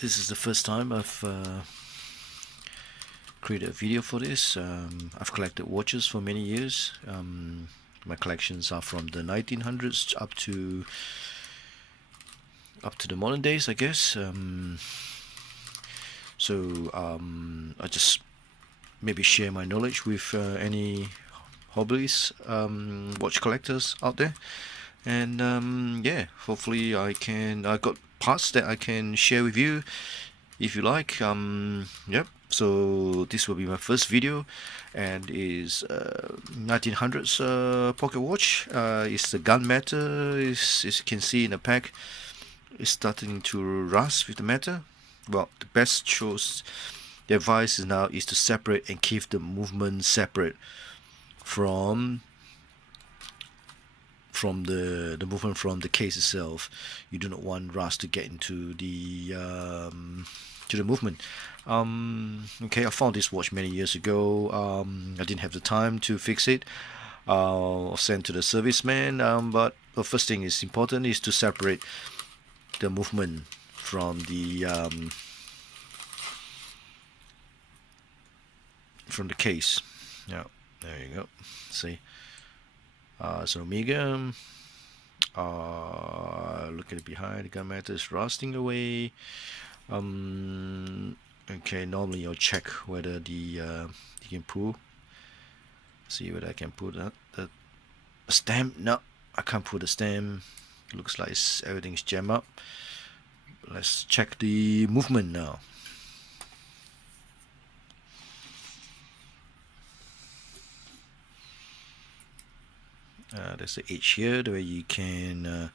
This is the first time I've created a video for this. I've collected watches for many years. My collections are from the 1900s up to the modern days, I guess. I just maybe share my knowledge with any hobbies, watch collectors out there, and yeah, hopefully I got parts that I can share with you if you like. Yep. So this will be my first video, and is 1900s pocket watch. It's the gunmetal. As you can see in the pack, it's starting to rust with the metal. Well, the best choice, the advice is now is to separate and keep the movement separate from the movement from the case itself. You do not want rust to get into the movement. Okay, I found this watch many years ago. I didn't have the time to fix it. I'll send to the serviceman. But the first thing is important is to separate the movement from the case. Yeah, there you go. See, so Omega. Look at it behind. The gunmetal is rusting away. Okay, normally I'll check whether the you can pull. See whether I can pull the stamp. No, I can't pull the stamp. Looks like everything's jammed up. Let's check the movement now. There's the edge here where you can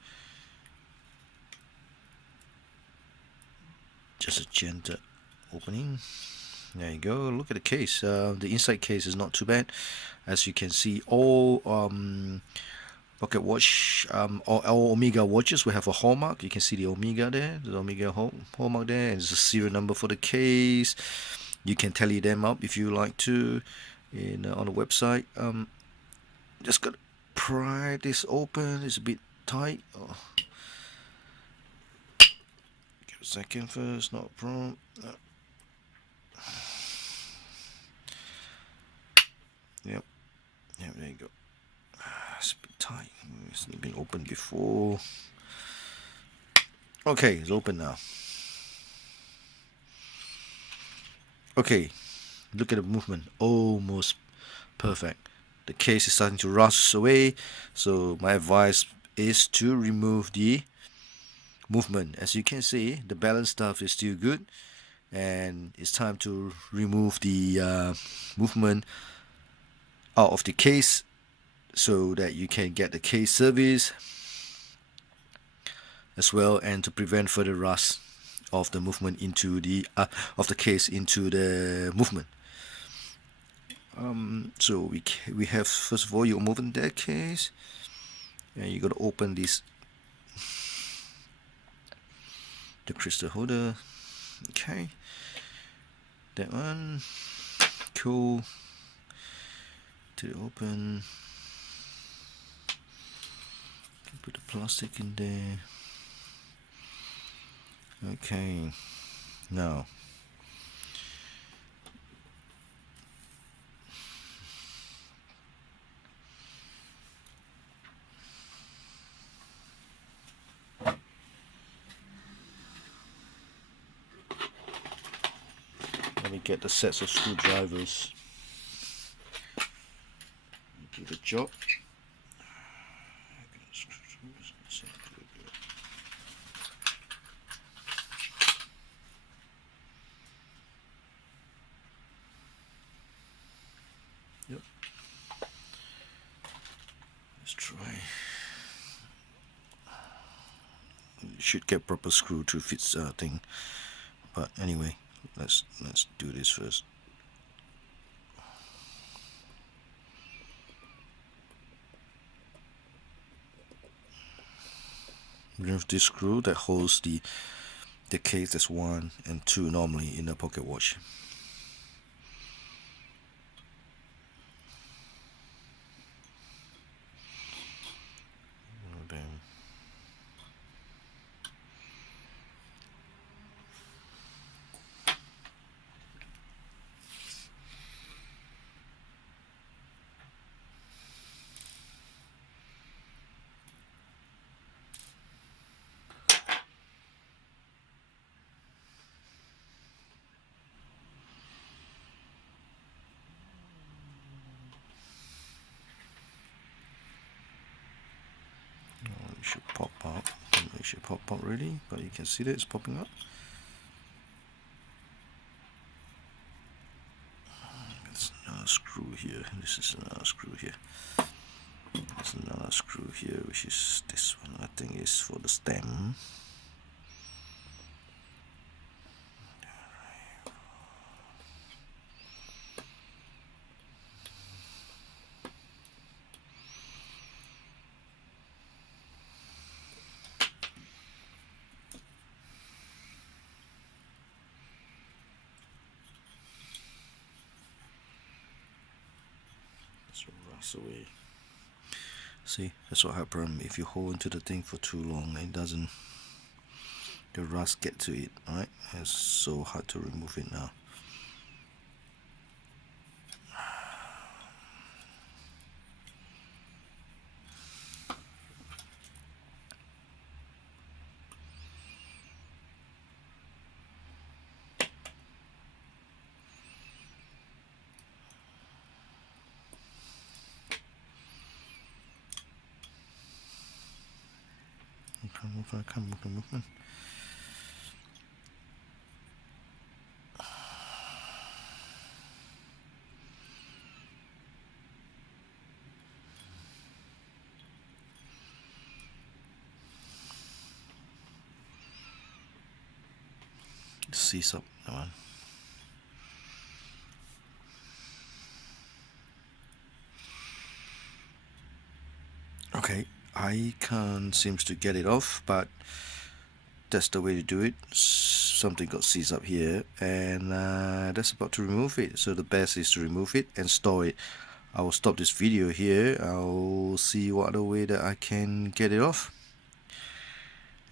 just a gentle opening. There you go. Look at the case. The inside case is not too bad. As you can see, all pocket watch, all Omega watches will have a hallmark. You can see the Omega there, the Omega hallmark there, and there's a serial number for the case. You can tally them up if you like to on the website. Just gotta pry this open. It's a bit tight. Oh. Give a second first, not a problem. Yep, there you go. It's a bit tight. It's been opened before. Okay, it's open now. Okay, look at the movement. Almost perfect. The case is starting to rust away, so my advice is to remove the movement. As you can see, the balance stuff is still good, and it's time to remove the movement out of the case so that you can get the case service as well, and to prevent further rust of the movement into the of the case into the movement. So we have, first of all, you open that case, and you gotta open this, the crystal holder. Okay, that one, cool. To open, put the plastic in there. Okay, now let me get the sets of screwdrivers. Do the job. Yep. Let's try. You should get proper screw to fit thing. But anyway, let's do this first. Remove this screw that holds the case. That's 1 and 2 normally in a pocket watch. Then should pop up. It should pop up really, but you can see that it's popping up. There's another screw here. This is another screw here. There's another screw here, which is this one. I think is for the stem. So rust away. See, that's what happens if you hold into the thing for too long. It doesn't. The rust get to it. Alright, it's so hard to remove it now. Come movement. Seize up, come on. Okay, I can't seems to get it off, but that's the way to do it. Something got seized up here, and that's about to remove it. So the best is to remove it and store it. I will stop this video here. I'll see what other way that I can get it off,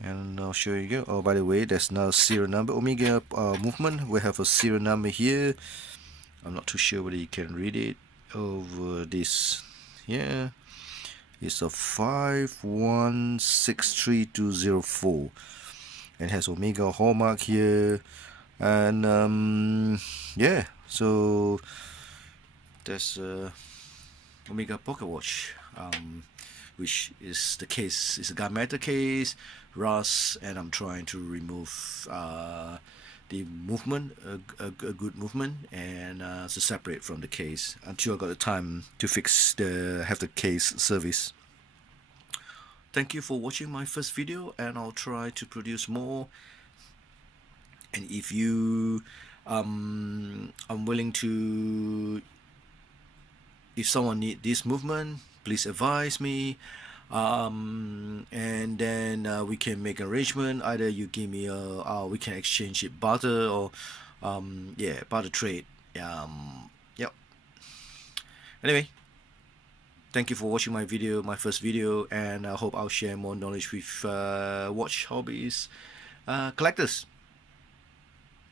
and I'll show you go. Oh, by the way, there's now serial number. Omega movement. We have a serial number here. I'm not too sure whether you can read it over this here. It's a 5163204 and has Omega hallmark here, and yeah, so there's Omega pocket watch, which is the case. It's a gunmetal case, rust, and I'm trying to remove the movement, a good movement, and to separate from the case until I got the time to fix have the case service. Thank you for watching my first video, and I'll try to produce more. And if you I'm willing to, if someone need this movement, please advise me, and then we can make arrangement. Either you give me a we can exchange it, barter, or yeah, barter trade. Yep. Anyway, thank you for watching my video, my first video, and I hope I'll share more knowledge with watch hobbies collectors.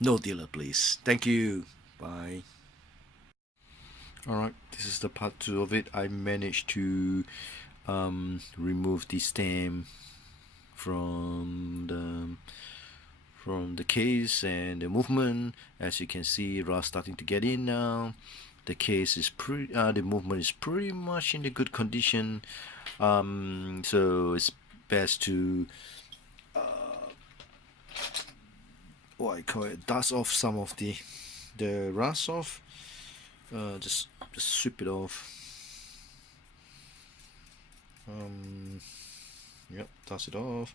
No dealer, please. Thank you. Bye. Alright, this is the part 2 of it. I managed to remove the stem from the case and the movement. As you can see, rust starting to get in now. The case is the movement is pretty much in the good condition, so it's best to what I call it, dust off some of the rust off. Just sweep it off. Yep, dust it off.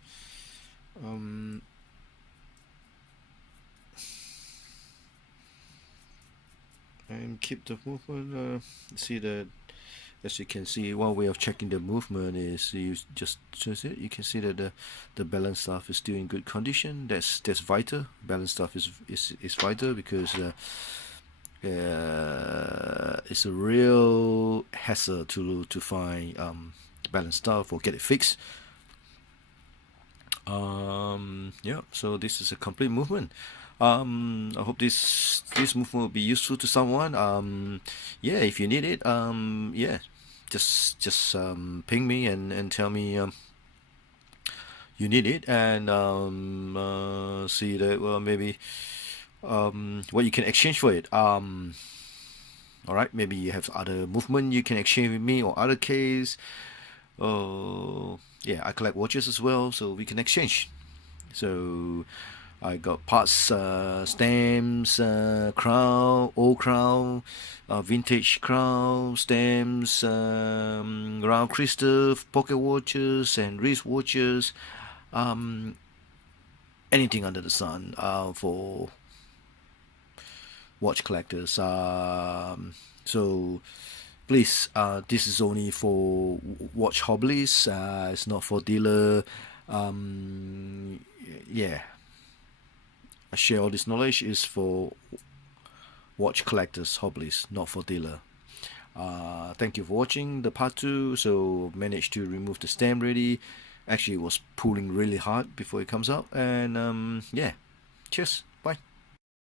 And keep the movement. See that, as you can see, one way of checking the movement is you just choose it. You can see that the balance stuff is still in good condition. That's vital. Balance stuff is vital, because it's a real hassle to find balance stuff or get it fixed. Yeah, so this is a complete movement. I hope this movement will be useful to someone. Yeah, if you need it, yeah, just ping me and tell me you need it, and see that, well, maybe what you can exchange for it. Alright, maybe you have other movement you can exchange with me, or other case. Oh, yeah, I collect watches as well, so we can exchange. So I got parts, stamps, crown, old crown, vintage crown, stamps, round crystal, pocket watches, and wrist watches. Um, Anything under the sun for watch collectors. So please, this is only for watch hobbyists. It's not for dealer. Yeah, I share all this knowledge is for watch collectors, hobbyists, not for dealer. Thank you for watching the part 2. So managed to remove the stamp ready. Actually, it was pulling really hard before it comes out, and yeah, cheers.